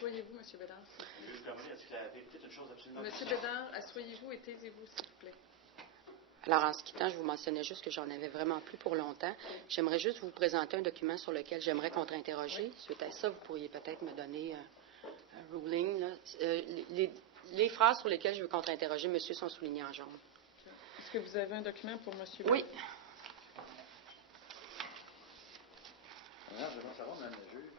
Asseyez-vous, M. Bédard. Juge Permollet a dit que la vérité est une chose absolument M. Bédard, asseyez-vous et taisez-vous, s'il vous plaît. Alors, en ce quittant, je vous mentionnais juste que j'en avais vraiment plus pour longtemps. J'aimerais juste vous présenter un document sur lequel j'aimerais contre-interroger. Oui. Suite à ça, vous pourriez peut-être me donner un ruling. Là. Les phrases sur lesquelles je veux contre-interroger, monsieur, sont soulignées en jaune. Est-ce que vous avez un document pour monsieur? Oui. Non, je veux savoir, Mme le juge.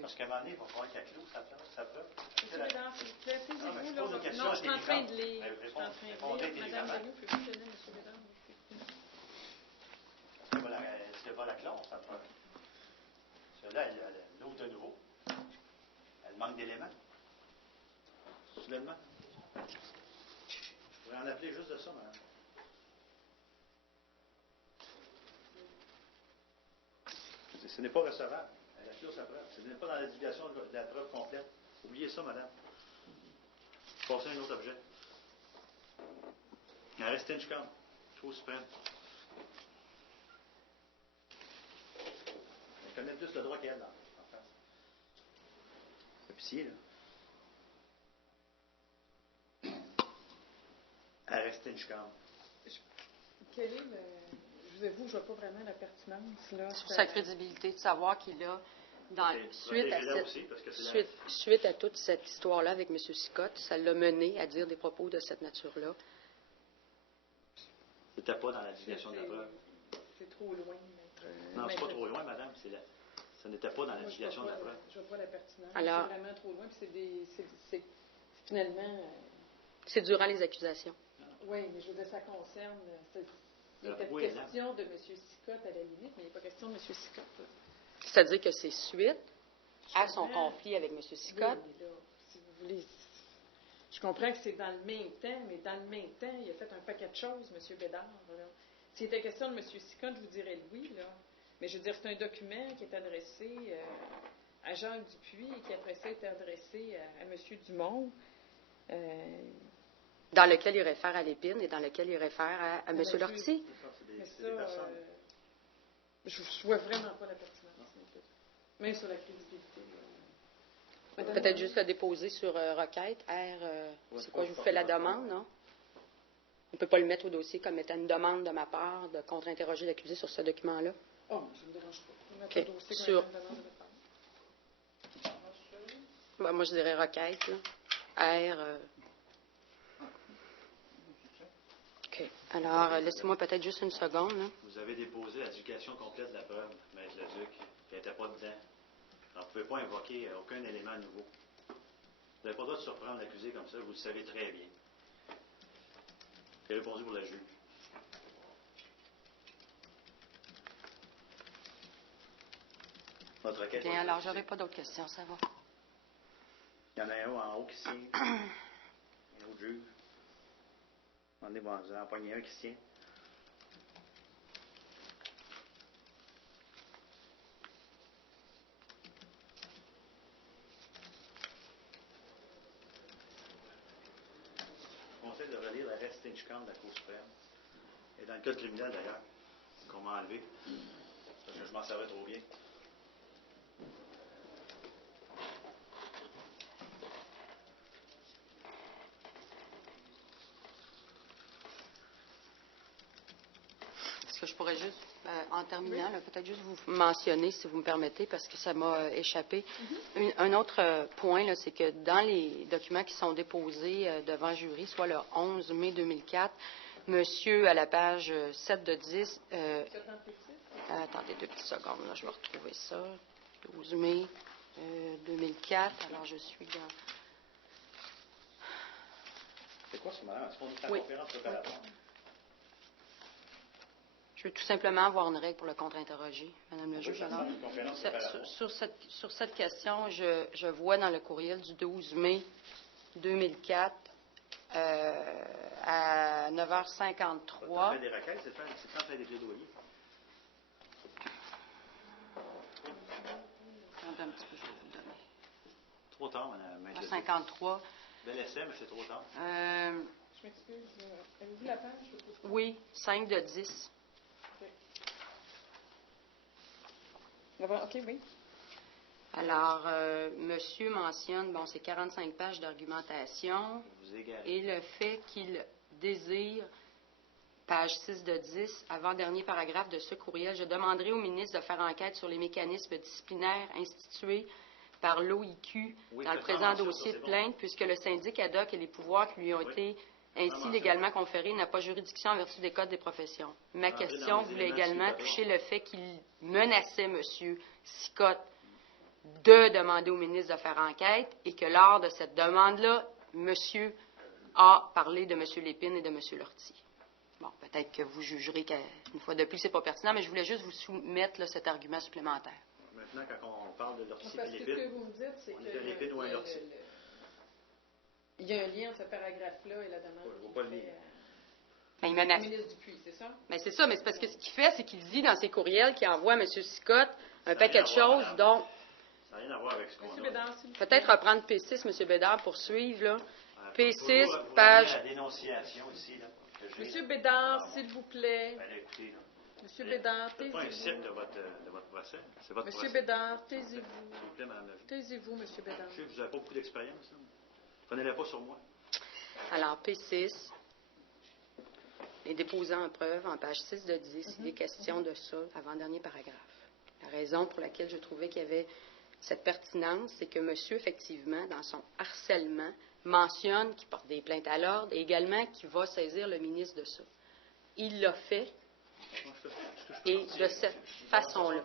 Parce qu'à un moment donné, il va falloir qu'elle clôt sa preuve. M. Bédard, s'il vous plaît, taisez-vous. Non, je suis en train de lire. Madame Denis, pouvez-vous donner, M. Bédard? Est-ce qu'elle va la clore, sa preuve? Parce que là, elle l'ouvre de nouveau. Elle manque d'éléments. Soudainement. Je pourrais en appeler juste de ça, madame. Ce n'est pas recevable. Elle a clôt sa preuve. Ce n'est pas dans la divulgation de la preuve complète. Oubliez ça, madame. Passez à un autre objet. Il en reste une chicane. Trop suprême. Elle connaît plus le droit qu'elle, en face. L'officier, là. Arrêtez une chicane. Quel est le... Je vous avoue, je ne vois pas vraiment la pertinence, là. Sur sa crédibilité, de savoir qu'il a, suite à toute cette histoire-là avec M. Sicotte, ça l'a mené à dire des propos de cette nature-là. C'était pas dans la divulgation de la preuve. C'est trop loin. Non, c'est pas trop loin, madame. Ça n'était pas dans la divulgation de la preuve. Je vois pas la pertinence. Alors, c'est vraiment trop loin. C'est finalement... C'est durant les accusations. Oui, mais je veux dire, ça concerne... Il était question de M. Sicotte à la limite, mais il n'est pas question de M. Sicotte. C'est-à-dire que c'est suite à son conflit avec M. Sicotte. Oui, mais là, si vous voulez... Je comprends que c'est dans le même temps, mais dans le même temps, il a fait un paquet de choses, M. Bédard. S'il était question de M. Sicotte, je vous dirais oui, là. Mais je veux dire, c'est un document qui est adressé à Jacques Dupuis et qui, après ça, est adressé à M. Dumont. Dans lequel il réfère à Lépine et dans lequel il réfère à M. Lortie. Mais ça, je ne vois vraiment pas la pertinence. Même sur la crédibilité. Peut-être juste le déposer sur requête. C'est quoi, je vous fais la demande, non? On ne peut pas le mettre au dossier comme étant une demande de ma part de contre-interroger l'accusé sur ce document-là? Oh, ça ne me dérange pas. Okay. Sur... moi, je dirais requête, là. OK. Alors, laissez-moi peut-être juste une seconde. Là. Vous avez déposé l'adjudication complète de la preuve, Maître Leduc, qui n'était pas dedans. Alors, vous ne pouvez pas invoquer aucun élément nouveau. Vous n'avez pas le droit de surprendre l'accusé comme ça, vous le savez très bien. J'ai répondu pour la juge. Votre requête. Bien, alors, j'aurai pas d'autres questions, ça va. Il y en a un en haut qui signe. Un autre juge. On est bon, vous en empoignez un qui se tient. Je conseille de relire la reste Stinchcamp de la Cour suprême. Et dans le code criminel, d'ailleurs, qu'on m'a enlevé, parce que je m'en servais trop bien. Est-ce que je pourrais juste, en terminant, peut-être juste vous mentionner, si vous me permettez, parce que ça m'a échappé. Un autre point, là, c'est que dans les documents qui sont déposés devant le jury, soit le 11 mai 2004, monsieur, à la page 7 de 10... attendez 2 petites secondes, là, je vais retrouver ça. 12 mai 2004, alors je suis dans... C'est quoi ce moment? Est-ce qu'on dit la conférence préparatoire? Je veux tout simplement avoir une règle pour le contre-interroger, Madame le juge. Sur cette question, je vois dans le courriel du 12 mai 2004 à 9h53. Ça fait des requêtes, c'est quand fait des plaidoyers. Attendez un petit peu, je vais vous le donner. Trop tard, Madame. 53. Bel essai, mais c'est trop tard. Je m'excuse. Avez-vous la page? Oui, 5 de 10. OK, oui. Alors, monsieur mentionne, bon, c'est 45 pages d'argumentation Vous égarez. et le fait qu'il désire, page 6 de 10, avant-dernier paragraphe de ce courriel, je demanderai au ministre de faire enquête sur les mécanismes disciplinaires institués par l'OIQ Oui, dans le faites présent mention, dossier ça, de c'est plainte, puisque le syndic ad hoc et les pouvoirs qui lui ont Oui. été ainsi mention. légalement conférés n'a pas juridiction en vertu des codes des professions. Ma Entrez question dans les voulait éléments également discutatoires. toucher le fait qu'il menaçait M. Sicotte de demander au ministre de faire enquête et que lors de cette demande-là, monsieur a parlé de M. Lépine et de M. Lortie. Bon, peut-être que vous jugerez qu'une fois de plus, c'est pas pertinent, mais je voulais juste vous soumettre là, cet argument supplémentaire. Maintenant, quand on parle de l'ortie Parce et que ce l'épine, que vous me dites, c'est on que est un épine ou un ortie. il y a un lien entre ce paragraphe-là et la demande Je vois qu'il pas le fait lien. Ben, il au menace. ministre Dupuis, c'est ça? Mais c'est ça, mais c'est parce que ce qu'il fait, c'est qu'il dit dans ses courriels qu'il envoie à M. Sicotte un n'a paquet de rien à voir, choses, madame. dont Ça n'a rien à voir avec ce qu'on Monsieur a. Bédard, s'il vous plaît. peut-être reprendre P6, M. Bédard, pour suivre, là. P6, Toujours, vous page... revenez à la dénonciation ici, là, que j'ai, Monsieur là. Bédard, Ah, bon. s'il vous plaît. Ben, là, écoutez, là. Monsieur Bédard, C'est pas un taisez-vous. site de votre procès. C'est votre Monsieur procès. Bédard, taisez-vous. S'il vous plaît, madame la juge. Taisez-vous, Monsieur Bédard. Je sais que vous n'avez pas beaucoup d'expérience. Là. Prenez-la pas sur moi. Alors, P6, les déposants en preuve, en page 6 de 10, il est question de ça, avant-dernier paragraphe. La raison pour laquelle je trouvais qu'il y avait cette pertinence, c'est que monsieur, effectivement, dans son harcèlement, mentionne qu'il porte des plaintes à l'ordre et également qu'il va saisir le ministre de ça. Il l'a fait et de cette façon-là.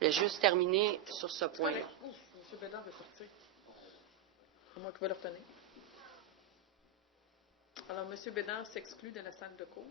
Je vais juste terminer sur ce point-là. Ouf, Monsieur Bédard veut sortir. C'est moi qui vais le retenir. Alors, Monsieur Bédard s'exclut de la salle de cours.